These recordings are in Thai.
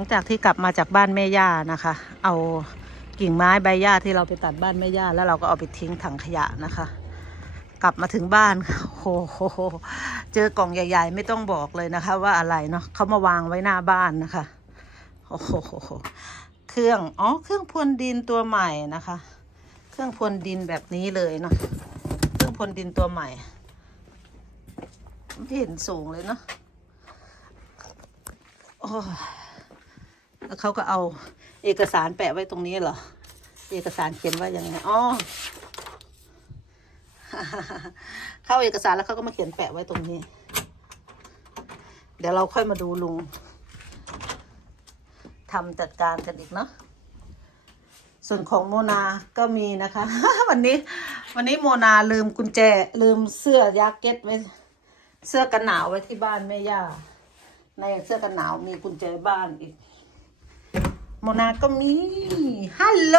ลังจากที่กลับมาจากบ้านแม่ย่านะคะ เอากิ่งไม้ใบหญ้าที่เราไปตัดบ้านแม่ย่าแล้วเราก็เอาไปทิ้งถังขยะนะคะ กลับมาถึงบ้านโอ้โหเจอกล่องใหญ่ ๆ ไม่ต้องบอกเลยนะคะ ว่าอะไรเนาะเขามาวางไว้หน้าบ้านนะคะโอ้โหเครื่องอ๋อเครื่องพรวนดินตัวใหม่นะคะ เครื่องพรวนดินแบบนี้เลยเนาะเครื่องพรวนดินตัวใหม่ไม่เห็นสูงเลยเนาะโอ้ แล้วเขาก็เอาเอกสารแปะไว้ตรงนี้เหรอ เอกสารเขียนว่ายังไงอ๋อเข้าเอกสารแล้วเขาก็มาเขียนแปะไว้ตรงนี้ เดี๋ยวเราค่อยมาดูลุงทำจัดการกันอีกเนาะส่วนของโมนาก็มีนะคะ วันนี้ วันนี้โมนาลืมกุญแจ ลืมเสื้อยาเก็ตไว้ เสื้อกันหนาวไว้ที่บ้านแม่ย่า ในเสื้อกันหนาวมีกุญแจบ้านอีก โมนาก็มี ฮัลโหล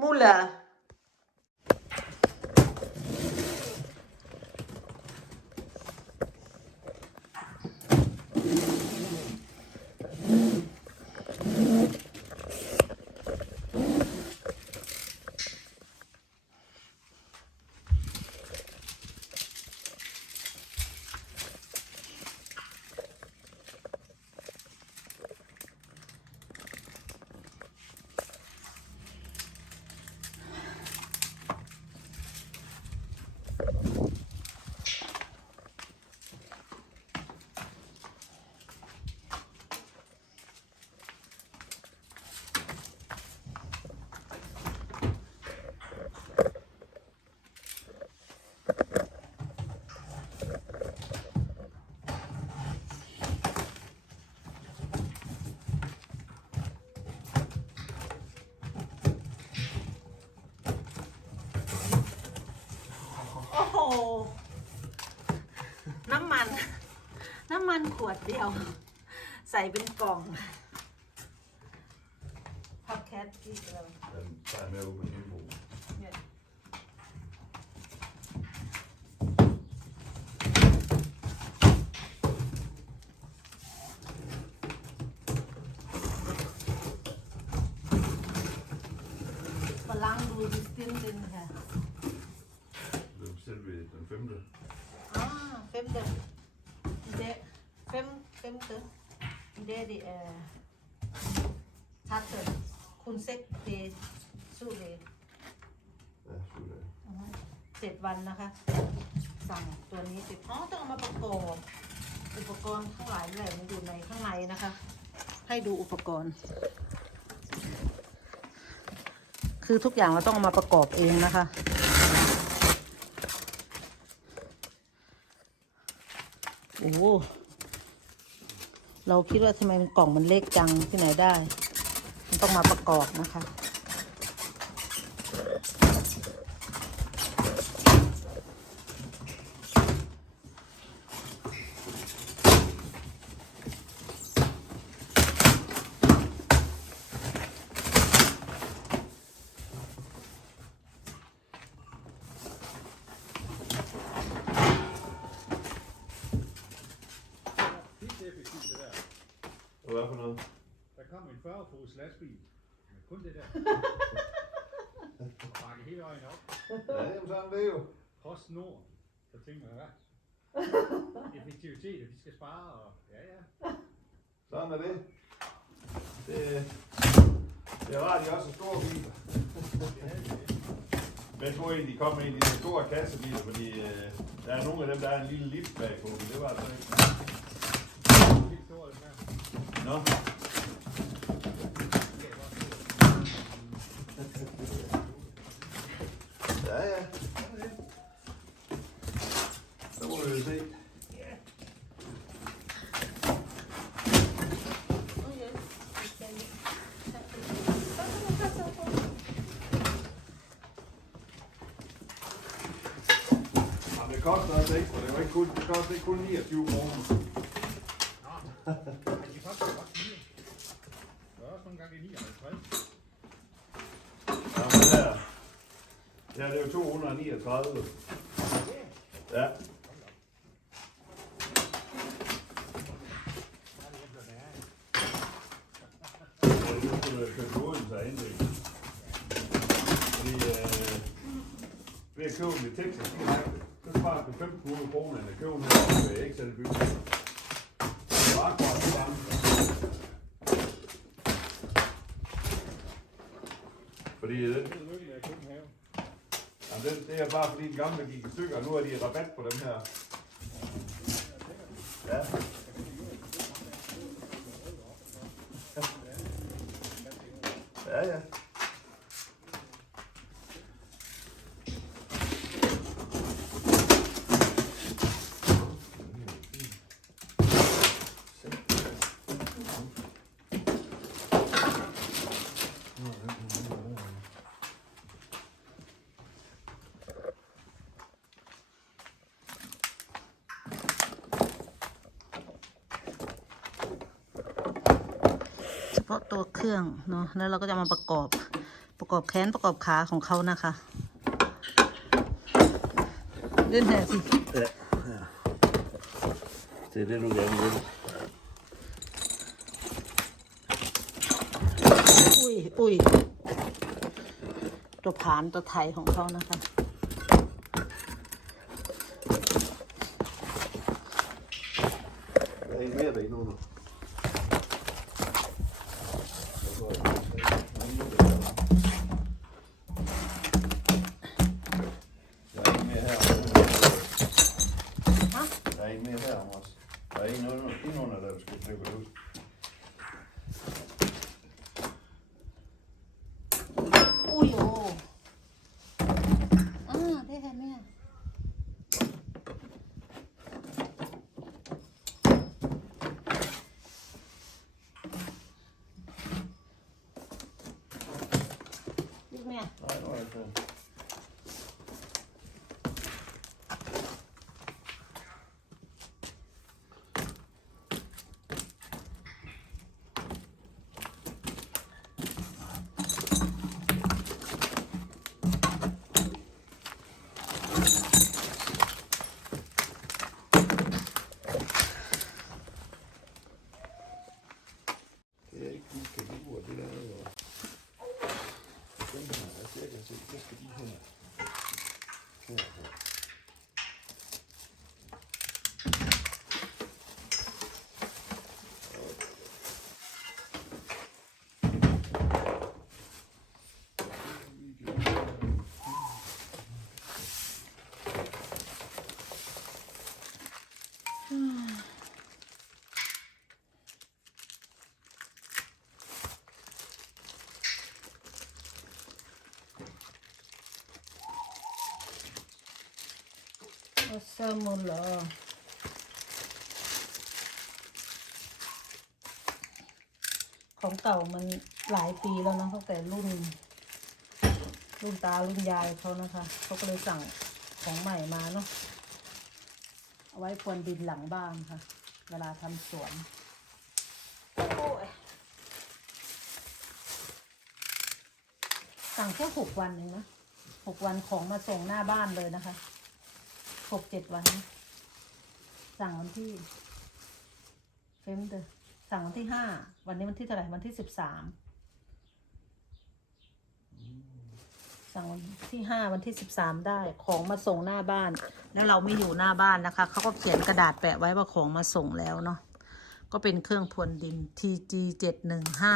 มูลา โอ้โห น้ำมัน น้ำมัน ขวดเดียว ใส่เป็นกล่องพับแคทที่เรา Den tar jag med upp på din bord. เนี่ยมาล้างดูดิสตินดินค่ะ Det bestilte vi den femte. Ah, femte. Det, fem, femte. Det er det er tatte. Kun seks det su det Ja, syv dage. เจ็ดวันนะคะ สั่งตัวนี้ติดอ๋อต้องเอามาประกอบอุปกรณ์ทั้งหลายแหล่มันอยู่ในข้างในนะคะ ให้ดูอุปกรณ์ คือทุกอย่างเราต้องเอามาประกอบเองนะคะโอ้โห เราคิดว่าทำไมมันกล่องมันเล็กจังที่ไหนได้ มันต้องมาประกอบนะคะ en 40 fods lastbil. Men kun det der. Bakke hele vejen op. Ja, jamen sådan er det jo. Post Nord. Så tænker man, hvad? Effektivitet, og de skal spare, og ja, ja. Sådan er det. Det, det er rart, de også er store biler. Det. Men jeg tror egentlig, de kom med en de store kassebiler, fordi øh, der er nogle af dem, der er en lille lift bag på, men det var altså ikke. Nå, Det er godt. ja ja. Så må vi jo se. Jamen, det koster altså ikke, for det, var ikke kun, det koster ikke kun 29 kroner. Nå, men de koster godt fire. Der er også nogle gange 59. Ja, men der, ja, det er jo 239. Ja, er det er. Fordi øh, ved at købe den i Texas sparer du 1500 kroner, end at købe den her ved Excel bygge. Det er akkurat det samme. Fordi øh, Det er jamen, den, det er bare fordi den gamle gik i stykker, og nu er de rabat på dem her. Ja, พาะตัวเครื่องเนาะแล้วเราก็จะมาประกอบประกอบแขนประกอบขาของเขานะคะเล่นแห่สิ Det er det, du gerne vil. อุ้ยอุ้ยตัวผานตัวไทยของเขานะคะ Der er en mere derinde under. Der Osamula. ของเก่ามันหลายปีแล้วนะตั้งแต่รุ่น รุ่นตารุ่นยายเขานะคะ เขาก็เลยสั่งของใหม่มาเนาะ ไว้พรวนดินหลังบ้านค่ะ เวลาทำสวนโอ้ยสั่งแค่หกวันเองนะหกวันของมาส่งหน้าบ้านเลยนะคะหกเจ็ดวันนะสั่งวันที่เฟมเดอสั่งวันที่ห้าวันนี้วันที่เท่าไหร่วันที่สิบสาม สั่งวันที่ห้าวันที่สิบสามได้ของมาส่งหน้าบ้าน แล้วเราไม่อยู่หน้าบ้านนะคะ เขาก็เขียนกระดาษแปะไว้ว่าของมาส่งแล้วเนาะก็เป็นเครื่องพรวนดิน TG เจ็ดหนึ่งห้า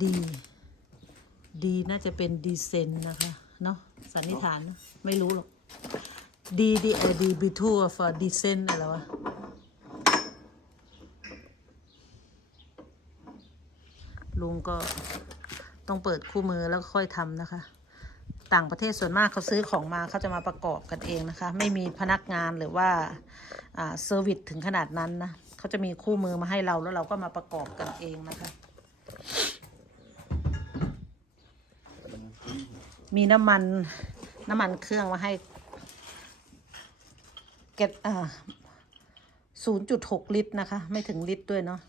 D D น่าจะเป็นดีเซนนะคะเนาะสันนิษฐานไม่รู้หรอก D D เออ D B two for ดีเซนอะไรวะลุงก็ ต้องเปิดคู่มือแล้วค่อยทำนะคะ ต่างประเทศส่วนมากเขาซื้อของมาเขาจะมาประกอบกันเองนะคะ ไม่มีพนักงานหรือว่าอ่าเซอร์วิสถึงขนาดนั้นนะเขาจะมีคู่มือมาให้เราแล้วเราก็มาประกอบกันเองนะคะ มีน้ำมันน้ำมันเครื่องมาให้เก็ตอ่าศูนย์จุดหกลิตรนะคะ ไม่ถึงลิตรด้วยเนาะ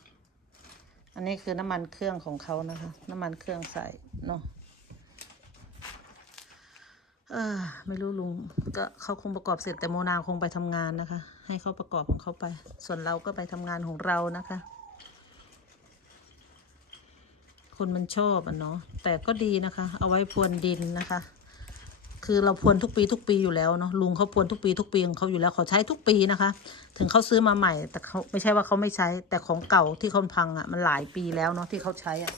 อันนี้คือน้ำมันเครื่องของเขานะคะ น้ำมันเครื่องใส่เนาะเออไม่รู้ลุงก็เขาคงประกอบเสร็จแต่โมนาคงไปทำงานนะคะ ให้เขาประกอบของเขาไป ส่วนเราก็ไปทำงานของเรานะคะ คนมันชอบอะเนาะแต่ก็ดีนะคะ เอาไว้พรวนดินนะคะ คือเราพรวนทุกปีทุกปีอยู่แล้วเนาะลุงเขาพรวนทุกปีทุกปีของเขาอยู่แล้วเขาใช้ทุกปีนะคะ ถึงเขาซื้อมาใหม่ แต่เขาไม่ใช่ว่าเขาไม่ใช้ แต่ของเก่าที่เขาพังอะมันหลายปีแล้วเนาะที่เขาใช้อะ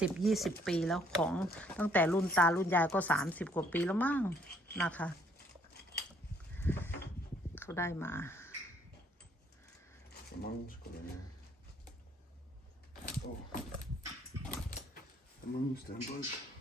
สิบยี่สิบปีแล้วของตั้งแต่รุ่นตารุ่นยายก็สามสิบกว่าปีแล้วมั้งนะคะเขาได้มา Hvor mange